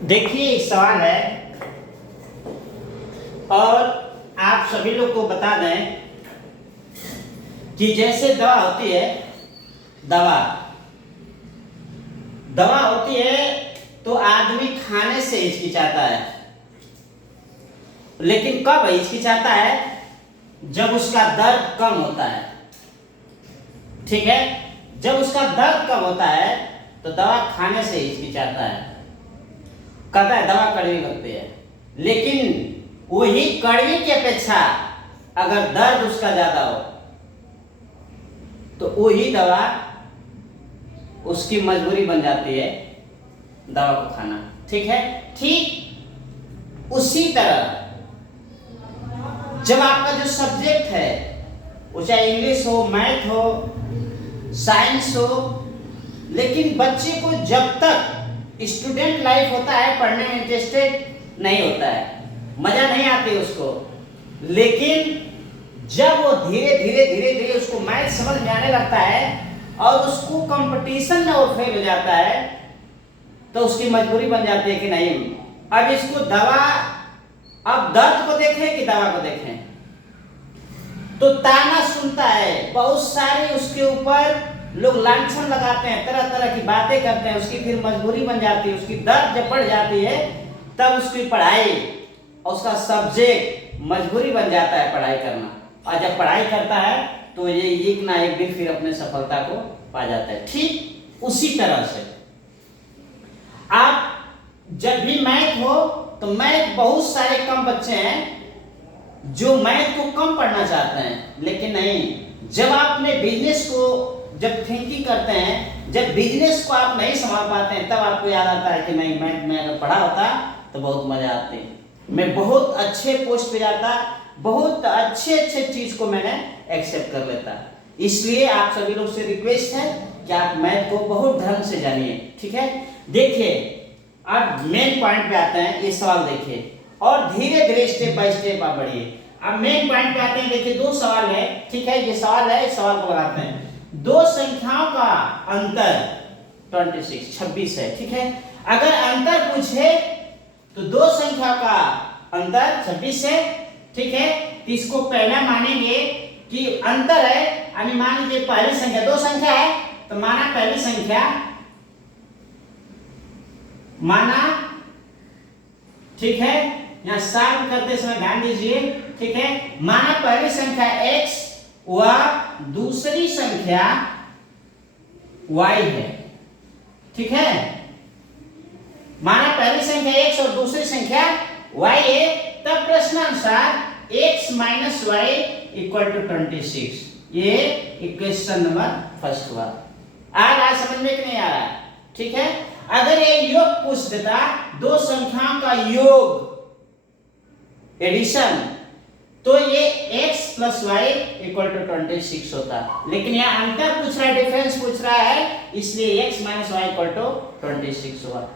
देखिए एक सवाल है और आप सभी लोग को बता दें कि जैसे दवा होती है, दवा दवा होती है तो आदमी खाने से हिचकिचाता है, लेकिन कब हिचकिचाता है? जब उसका दर्द कम होता है। ठीक है, जब उसका दर्द कम होता है तो दवा खाने से हिचकिचाता है, कहता है दवा कड़वी लगती है। लेकिन वही कड़वी की अपेक्षा अगर दर्द उसका ज्यादा हो तो वही दवा उसकी मजबूरी बन जाती है दवा को खाना। ठीक है, ठीक उसी तरह जब आपका जो सब्जेक्ट है वो चाहे इंग्लिश हो, मैथ हो, साइंस हो, लेकिन बच्चे को जब तक स्टूडेंट लाइफ होता है पढ़ने में इंटरेस्टेड नहीं होता है, मजा नहीं आती उसको। लेकिन जब वो धीरे धीरे उसको मैथ समझ में आने लगता है और उसको कंपटीशन में वो फेल हो जाता है तो उसकी मजबूरी बन जाती है कि नहीं अब इसको दवा, अब दर्द को देखें कि दवा को देखें। तो ताना सुनता है, बहुत सारे उसके ऊपर लोग लांछन लगाते हैं, तरह तरह की बातें करते हैं, उसकी फिर मजबूरी बन जाती है, उसकी दर्द जब बढ़ जाती है तब उसकी पढ़ाई और उसका सब्जेक्ट मजबूरी बन जाता है पढ़ाई करना। और जब पढ़ाई करता है तो ये एक ना एक दिन फिर अपने सफलता को पा जाता है। ठीक उसी तरह से आप जब भी मैथ हो तो मैथ, बहुत सारे कम बच्चे हैं जो मैथ को कम पढ़ना चाहते हैं, लेकिन नहीं, जब आप अपने बिजनेस को जब थिंकिंग करते हैं, जब बिजनेस को आप नहीं संभाल पाते हैं, तब आपको याद आता है कि नहीं मैथ में अगर पढ़ा होता तो बहुत मजा आती, मैं बहुत अच्छे पोस्ट पे जाता, बहुत अच्छे चीज को मैंने एक्सेप्ट कर लेता। इसलिए आप सभी लोग से रिक्वेस्ट है कि आप मैथ को बहुत ढंग से जानिए। ठीक है, देखिए अब मेन पॉइंट पे आते हैं, ये सवाल देखिए और धीरे धीरे स्टेप बाय स्टेप आप बढ़िए। अब मेन पॉइंट पे आते हैं, देखिए दो सवाल है। ठीक है, ये सवाल है, इस सवाल को लगाते हैं। दो संख्याओं का अंतर 26 है। ठीक है, अगर अंतर पूछे तो दो संख्या का अंतर 26 है। ठीक है, तो इसको पहला मानेंगे कि अंतर है, यानी मान लीजिए पहली संख्या, दो संख्या है तो माना पहली संख्या, माना, ठीक है, यहां सॉल्व करते समय ध्यान दीजिए। ठीक है, माना पहली संख्या x व दूसरी संख्या y है। ठीक है, माना पहली संख्या x और दूसरी संख्या y है, तब प्रश्नानुसार x minus y equal to 26। ये इक्वेशन नंबर फर्स्ट हुआ। आ रहा समझ में कि नहीं आ रहा? ठीक है, अगर ये योग पूछ देता, दो संख्याओं का योग एडिशन, तो ये x plus y equal to 26 होता, लेकिन यहाँ अंतर पूछ रहा है, डिफरेंस पूछ रहा है, इसलिए x minus y equal to 26 हुआ।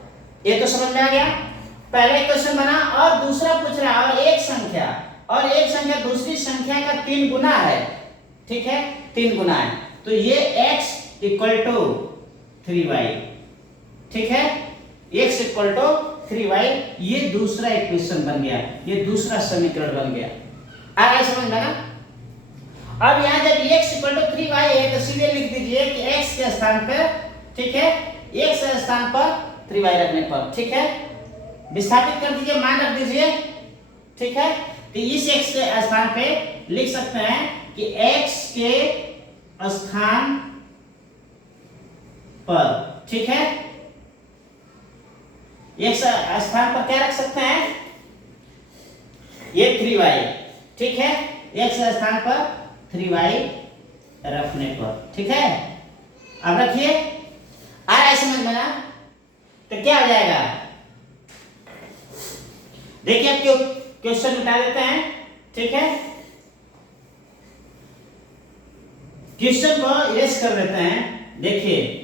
ये तो समझ में आ गया, पहले क्वेश्चन बना। और दूसरा पूछ रहा है, और एक संख्या दूसरी संख्या का 3 गुना है। ठीक है, 3 गुना है, तो ये x इक्वल टू 3y। ठीक है, x इक्वल टू 3y, ये दूसरा इक्वेशन बन गया, ये दूसरा समीकरण बन गया। आ रहा है समझ में ना? अब यहां जब x इक्वल टू 3y है तो सीधे लिख दीजिए कि x के स्थान पर, ठीक है, x के स्थान पर 3y रखने पर, ठीक है, विस्थापित कर दीजिए, मान रख दीजिए। ठीक है, तो इस x के स्थान पे लिख सकते हैं कि x के स्थान पर, ठीक है, एक स्थान पर क्या रख सकते हैं? ये 3y। ठीक है, एक स्थान पर 3y रखने पर। ठीक है, अब रखिए, आ रहा है समझ में ना? तो क्या हो जाएगा, देखिए अब क्यों क्वेश्चन मिटा देते हैं। ठीक है, क्वेश्चन को इरेज कर देते हैं। देखिए,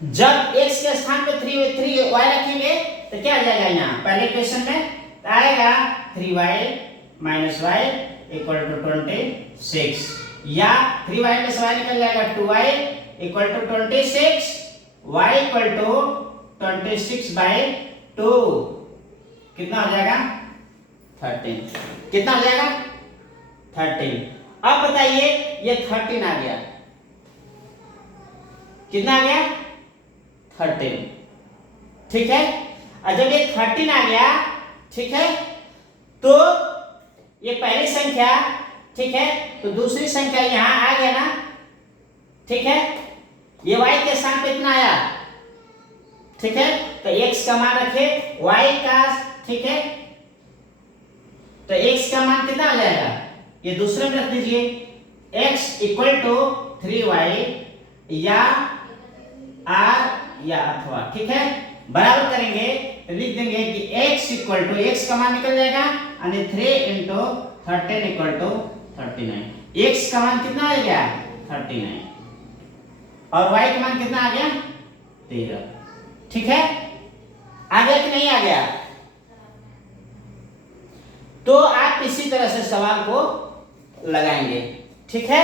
जब x के स्थान पे 3y रखेंगे तो क्या आ जाएगा? यहाँ पहले क्वेश्चन में तो आएगा 3y minus y equal to 26, या 3y में से y निकल जाएगा 2y equal to 26, y equal to 26/2 कितना हो जाएगा 13। कितना हो जाएगा 13। अब बताइए ये 13 आ गया, कितना आ गया 13, ठीक है। और जब ये 13 आ गया, ठीक है, तो ये पहली संख्या, ठीक है, तो दूसरी संख्या यहां आ गया ना, ठीक है। ये y के स्थान पे इतना आया, ठीक है, तो x का मान रखे y का, ठीक है, तो x का मान कितना आ जाएगा, ये दूसरे में रख दीजिए, x इक्वल टू 3y या r या अथवा, ठीक है, बराबर करेंगे तो लिख देंगे कि x इक्वल टू, x का मान निकल जाएगा यानी 3 इंटू 13 इक्वल टू 39। x का मान कितना आ गया 39 और y का मान कितना आ गया 13, ठीक है। आ गया कि नहीं आ गया? तो आप इसी तरह से सवाल को लगाएंगे, ठीक है।